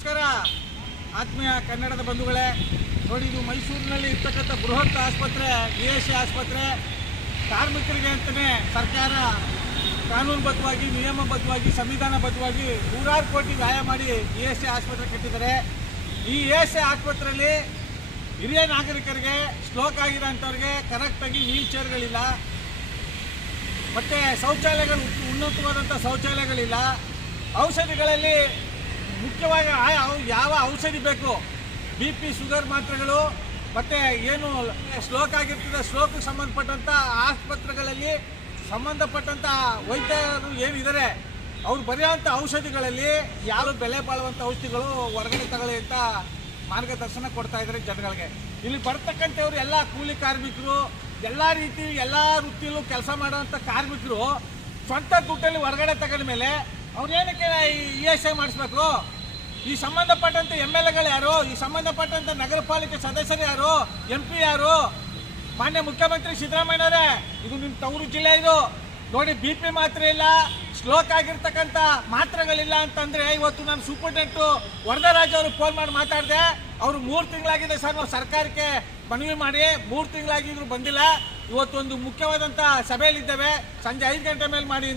ನಮಸ್ಕಾರ. ಆತ್ಮೀಯ ಕನ್ನಡದ ಬಂಧುಗಳೇ, ನೋಡಿ ಇದು ಮೈಸೂರಿನಲ್ಲಿ ಇರ್ತಕ್ಕಂಥ ಬೃಹತ್ ಆಸ್ಪತ್ರೆ ಬಿ ಎಸ್ ಸಿ ಆಸ್ಪತ್ರೆ. ಕಾರ್ಮಿಕರಿಗೆ ಅಂತಲೇ ಸರ್ಕಾರ ಕಾನೂನುಬದ್ಧವಾಗಿ, ನಿಯಮಬದ್ಧವಾಗಿ, ಸಂವಿಧಾನಬದ್ಧವಾಗಿ ನೂರಾರು ಕೋಟಿ ವ್ಯಾಯ ಮಾಡಿ ಇ ಎಸ್ ಸಿ ಆಸ್ಪತ್ರೆ ಕಟ್ಟಿದ್ದಾರೆ. ಈ ಎ ಎಸ್ ಸಿ ಆಸ್ಪತ್ರೆಯಲ್ಲಿ ಹಿರಿಯ ನಾಗರಿಕರಿಗೆ ಸ್ಟ್ರೋಕ್ ಆಗಿರೋಂಥವ್ರಿಗೆ ಕರೆಕ್ಟಾಗಿ ವೀಲ್ ಚೇರ್ಗಳಿಲ್ಲ. ಮತ್ತು ಶೌಚಾಲಯಗಳು ಉನ್ನತವಾದಂಥ ಶೌಚಾಲಯಗಳಿಲ್ಲ. ಔಷಧಿಗಳಲ್ಲಿ ಮುಖ್ಯವಾಗಿ ಯಾವ ಔಷಧಿ ಬೇಕು? ಬಿ ಪಿ, ಶುಗರ್ ಮಾತ್ರೆಗಳು, ಮತ್ತು ಏನು ಶ್ಲೋಕ ಆಗಿರ್ತದೆ ಶ್ಲೋಕ ಸಂಬಂಧಪಟ್ಟಂಥ ಆಸ್ಪತ್ರೆಗಳಲ್ಲಿ ಸಂಬಂಧಪಟ್ಟಂಥ ವೈದ್ಯರು ಏನಿದ್ದಾರೆ ಅವ್ರು ಬರೆಯುವಂಥ ಔಷಧಿಗಳಲ್ಲಿ ಯಾರು ಬೆಲೆ ಬಾಳುವಂಥ ಔಷಧಿಗಳು ಹೊರಗಡೆ ತಗೊಳ್ಳಿ ಅಂತ ಮಾರ್ಗದರ್ಶನ ಕೊಡ್ತಾ ಇದ್ದಾರೆ ಜನಗಳಿಗೆ. ಇಲ್ಲಿ ಬರ್ತಕ್ಕಂಥವ್ರು ಎಲ್ಲ ಕೂಲಿ ಕಾರ್ಮಿಕರು, ಎಲ್ಲ ರೀತಿ, ಎಲ್ಲ ವೃತ್ತಿಯಲ್ಲೂ ಕೆಲಸ ಮಾಡುವಂಥ ಕಾರ್ಮಿಕರು ಸ್ವಂತ ದುಡ್ಡಲ್ಲಿ ಹೊರಗಡೆ ತಗೊಂಡ ಮೇಲೆ ಅವ್ರು ಏನಕ್ಕೆ ಇ ಎಸ್ ಐ ಮಾಡಿಸ್ಬೇಕು? ಈ ಸಂಬಂಧಪಟ್ಟಂತ ಎಂ ಎಲ್ ಎಗಳು ಯಾರು? ಈ ಸಂಬಂಧಪಟ್ಟಂತ ನಗರ ಪಾಲಿಕೆ ಸದಸ್ಯರು ಯಾರು? ಎಂ ಪಿ ಯಾರು? ಮಾನ್ಯ ಮುಖ್ಯಮಂತ್ರಿ ಸಿದ್ದರಾಮಯ್ಯನವರೇ ಇದು ನಿಮ್ಮ ತವರು ಜಿಲ್ಲೆ ಇದು. ನೋಡಿ ಬಿ ಪಿ ಮಾತ್ರೆ ಇಲ್ಲ ಸ್ಲೋಕ್ ಆಗಿರ್ತಕ್ಕಂಥ ಮಾತ್ರೆಗಳಿಲ್ಲ ಅಂತಂದ್ರೆ ಇವತ್ತು ನಾನು ಸೂಪರಿಂಟೆಂಟು ವರದರಾಜ್ ಅವರು ಫೋನ್ ಮಾಡಿ ಮಾತಾಡಿದೆ. ಅವರು ಮೂರು ತಿಂಗಳಾಗಿದೆ ಸರ್, ನಾವು ಸರ್ಕಾರಕ್ಕೆ ಮನವಿ ಮಾಡಿ, ಮೂರು ತಿಂಗಳಾಗಿದ್ರು ಬಂದಿಲ್ಲ. ಇವತ್ತೊಂದು ಮುಖ್ಯವಾದಂಥ ಸಭೆಯಲ್ಲಿದ್ದೇವೆ. ಸಂಜೆ ಐದು ಗಂಟೆ ಮೇಲೆ ಮಾಡಿ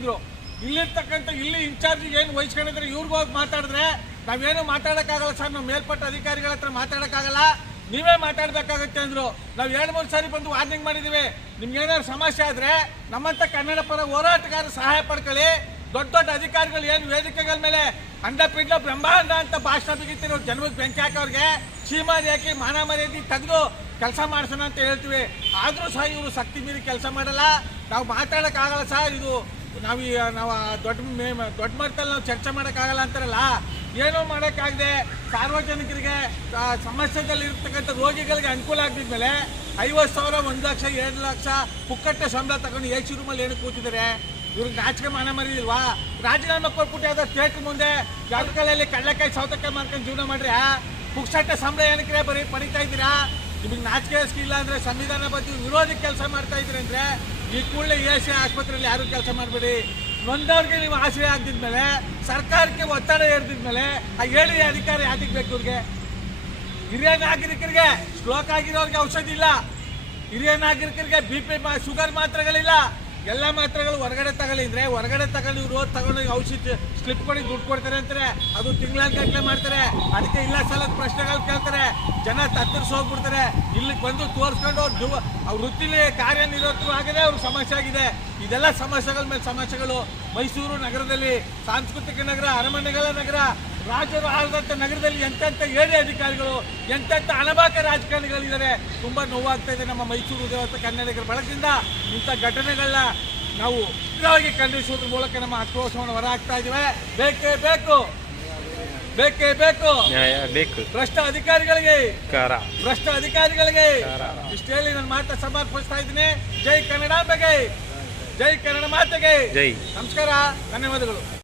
ಇಲ್ಲಿರ್ತಕ್ಕಂಥ ಇಲ್ಲಿ ಇನ್ಚಾರ್ಜ್ ಏನು ವಹಿಸ್ಕೊಂಡಿದ್ರೆ, ಇವ್ರಿಗೆ ಹೋಗಿ ಮಾತಾಡಿದ್ರೆ ನಾವೇನು ಮಾತಾಡೋಕ್ಕಾಗಲ್ಲ ಸರ್, ನಾವು ಮೇಲ್ಪಟ್ಟ ಅಧಿಕಾರಿಗಳ ಹತ್ರ ಮಾತಾಡೋಕ್ಕಾಗಲ್ಲ. ನೀವೇ ಮಾತಾಡಬೇಕಾಗತ್ತೆ ಅಂದರು. ನಾವು ಎರಡು, ಮೂರು ಸಾರಿ ಬಂದು ವಾರ್ನಿಂಗ್ ಮಾಡಿದ್ದೀವಿ ನಿಮ್ಗೆ ಏನಾದ್ರು ಸಮಸ್ಯೆ ಆದರೆ ನಮ್ಮಂಥ ಕನ್ನಡ ಪರ ಹೋರಾಟಗಾರ ಸಹಾಯ ಪಡ್ಕೊಳ್ಳಿ. ದೊಡ್ಡ ದೊಡ್ಡ ಅಧಿಕಾರಿಗಳು ಏನು ವೇದಿಕೆಗಳ ಮೇಲೆ ಅಂಡ ಪಿಂಡ, ಬ್ರಹ್ಮಾಂಡ ಅಂತ ಭಾಷಣ ಬಿಗಿತಿರೋ ಜನರಿಗೆ ಬೆಂಕಿ ಹಾಕೋರಿಗೆ ಸೀಮಾರಿ ಹಾಕಿ, ಮಾನ ಮರ್ಯಾದೆ ತೆಗೆದು ಕೆಲಸ ಮಾಡಿಸೋಣ ಅಂತ ಹೇಳ್ತೀವಿ. ಆದರೂ ಸಹ ಇವರು ಶಕ್ತಿ ಮೀರಿ ಕೆಲಸ ಮಾಡಲ್ಲ. ನಾವು ಮಾತಾಡೋಕ್ಕಾಗಲ್ಲ ಸರ್, ಇದು ನಾವು ನಾವು ದೊಡ್ಡ ದೊಡ್ಡ ಮಟ್ಟದಲ್ಲಿ ನಾವು ಚರ್ಚೆ ಮಾಡೋಕ್ಕಾಗಲ್ಲ ಅಂತಾರಲ್ಲ ಏನೂ ಮಾಡೋಕ್ಕಾಗದೆ ಸಾರ್ವಜನಿಕರಿಗೆ ಆ, ಸಮಸ್ಯೆದಲ್ಲಿ ಇರ್ತಕ್ಕಂಥ ರೋಗಿಗಳಿಗೆ ಅನುಕೂಲ ಆಗಿದ್ಮೇಲೆ ಐವತ್ತು ಸಾವಿರ ಒಂದು ಲಕ್ಷ ಎರಡು ಲಕ್ಷ ಪುಕ್ಕಟ್ಟೆ ಸಂಬಳ ತಗೊಂಡು ಸಿ ರೂಮಲ್ಲಿ ಏನಕ್ಕೆ ಕೂತಿದ್ದಾರೆ. ಇವ್ರಿಗೆ ನಾಚಿಕೆ ಮಾನ ಮರಿದಿಲ್ವಾ ರಾಜೀನಾಮೆ ಕೊಟ್ಬಿಟ್ಟು ಯಾವುದೋ ಥಿಯೇಟ್ರ್ ಮುಂದೆ ಜಾಗಗಳಲ್ಲಿ ಕಡಲೆಕಾಯಿ ಸೌತೆಕಾಯಿ ಮಾಡ್ಕೊಂಡು ಜೀವನ ಮಾಡ್ರಿ ಪುಕ್ಸಟ್ಟೆ ಸಂಬಳ ಏನಕ್ಕೆ ಬರೀ ಪಡಿತಾ ಇದ್ದೀರಾ? ನಿಮಗೆ ನಾಚಿಕೆ ಇಲ್ಲ ಅಂದರೆ ಸಂವಿಧಾನ ಬಗ್ಗೆ ವಿರೋಧಿ ಕೆಲಸ ಮಾಡ್ತಾ ಇದ್ರಿ ಅಂದ್ರೆ ಈ ಕೂಡಲೇ ಎ ಆಸ್ಪತ್ರೆಯಲ್ಲಿ ಯಾರು ಕೆಲಸ ಮಾಡಬೇಡಿ. ನೊಂದವ್ರಿಗೆ ನೀವು ಆಶ್ರಯ ಆಗಿದ್ಮೇಲೆ ಸರ್ಕಾರಕ್ಕೆ ಒತ್ತಡ ಹೇರ್ದಿದ್ಮೇಲೆ, ಆ ಹೇಳಿ ಅಧಿಕಾರ ಯಾತಿಗೆ ಬೇಕು ಇವ್ರಿಗೆ? ಹಿರಿಯ ನಾಗರಿಕರಿಗೆ ಸ್ಟ್ರೋಕ್ ಆಗಿರೋರಿಗೆ ಔಷಧಿ ಇಲ್ಲ. ಹಿರಿಯ ನಾಗರಿಕರಿಗೆ ಬಿ ಪಿ ಶುಗರ್ ಮಾತ್ರೆಗಳಿಲ್ಲ. ಎಲ್ಲ ಮಾತ್ರೆಗಳು ಹೊರಗಡೆ ತಗೊಳ್ಳಿದ್ರೆ ಹೊರಗಡೆ ತಗೊಳ್ಳಿ ಇವ್ರು ತಗೊಂಡು ಔಷಧಿ ಸ್ಲಿಪ್ ಕೊಡಿ ದುಡ್ಡು ಕೊಡ್ತಾರೆ ಅಂತಾರೆ. ಅದು ತಿಂಗಳ ಗಟ್ಟಲೆ ಮಾಡ್ತಾರೆ. ಅದಕ್ಕೆ ಇಲ್ಲ ಸಲದ ಪ್ರಶ್ನೆಗಳು ಕೇಳ್ತಾರೆ. ಜನ ತತ್ತರಿಸಿ ಹೋಗ್ಬಿಡ್ತಾರೆ. ಇಲ್ಲಿಗೆ ಬಂದು ತೋರಿಸ್ಕೊಂಡು ಅವ್ರು ಅವ್ರ ವೃತ್ತಿಲಿ ಕಾರ್ಯನಿರತವಾಗದೆ ಅವ್ರ ಸಮಸ್ಯೆ ಆಗಿದೆ. ಇದೆಲ್ಲ ಸಮಸ್ಯೆಗಳ ಮೇಲೆ ಸಮಸ್ಯೆಗಳು. ಮೈಸೂರು ನಗರದಲ್ಲಿ ಸಾಂಸ್ಕೃತಿಕ ನಗರ, ಅರಮನೆಗಳ ನಗರ ರಾಜರು ಆಳದಂಥ ನಗರದಲ್ಲಿ ಎಂತೆಂಥ ಏಳೆ ಅಧಿಕಾರಿಗಳು ಎಂತೆಂಥ ಅನಭಾಕ ರಾಜಕಾರಣಿಗಳಿದ್ದಾರೆ ತುಂಬ ನೋವಾಗ್ತಾ ಇದೆ ನಮ್ಮ ಮೈಸೂರು ದೇವಸ್ಥಾನ ಕನ್ನಡಿಗರ ಬಳಕಿಂದ ಇಂಥ ಘಟನೆಗಳನ್ನ ನಾವು ಸ್ಥಿರವಾಗಿ ಖಂಡಿಸುವುದ್ರ ಮೂಲಕ ನಮ್ಮ ಆಕ್ರೋಶವನ್ನು ಹೊರಹಾಕ್ತಾ ಇದ್ದೀವಿ. ಬೇಕೇ ಬೇಕು ಬೇಕೇ ಬೇಕು. ಬೇಕು. ಭ್ರಷ್ಟ ಅಧಿಕಾರಿಗಳಿಗೆ ಕಾರ ಭ್ರಷ್ಟ ಅಧಿಕಾರಿಗಳಿಗೆ ಇಷ್ಟು ಹೇಳಿ ನನ್ನ ಮಾತ ಸಮರ್ಪಿಸ್ತಾ ಇದ್ದೀನಿ. ಜೈ ಕನ್ನಡ ಬಗ್ಗೆ ಜೈ ಕನ್ನಡ ಮಾತೆಗೆ. ಜೈ. ನಮಸ್ಕಾರ ಧನ್ಯವಾದಗಳು.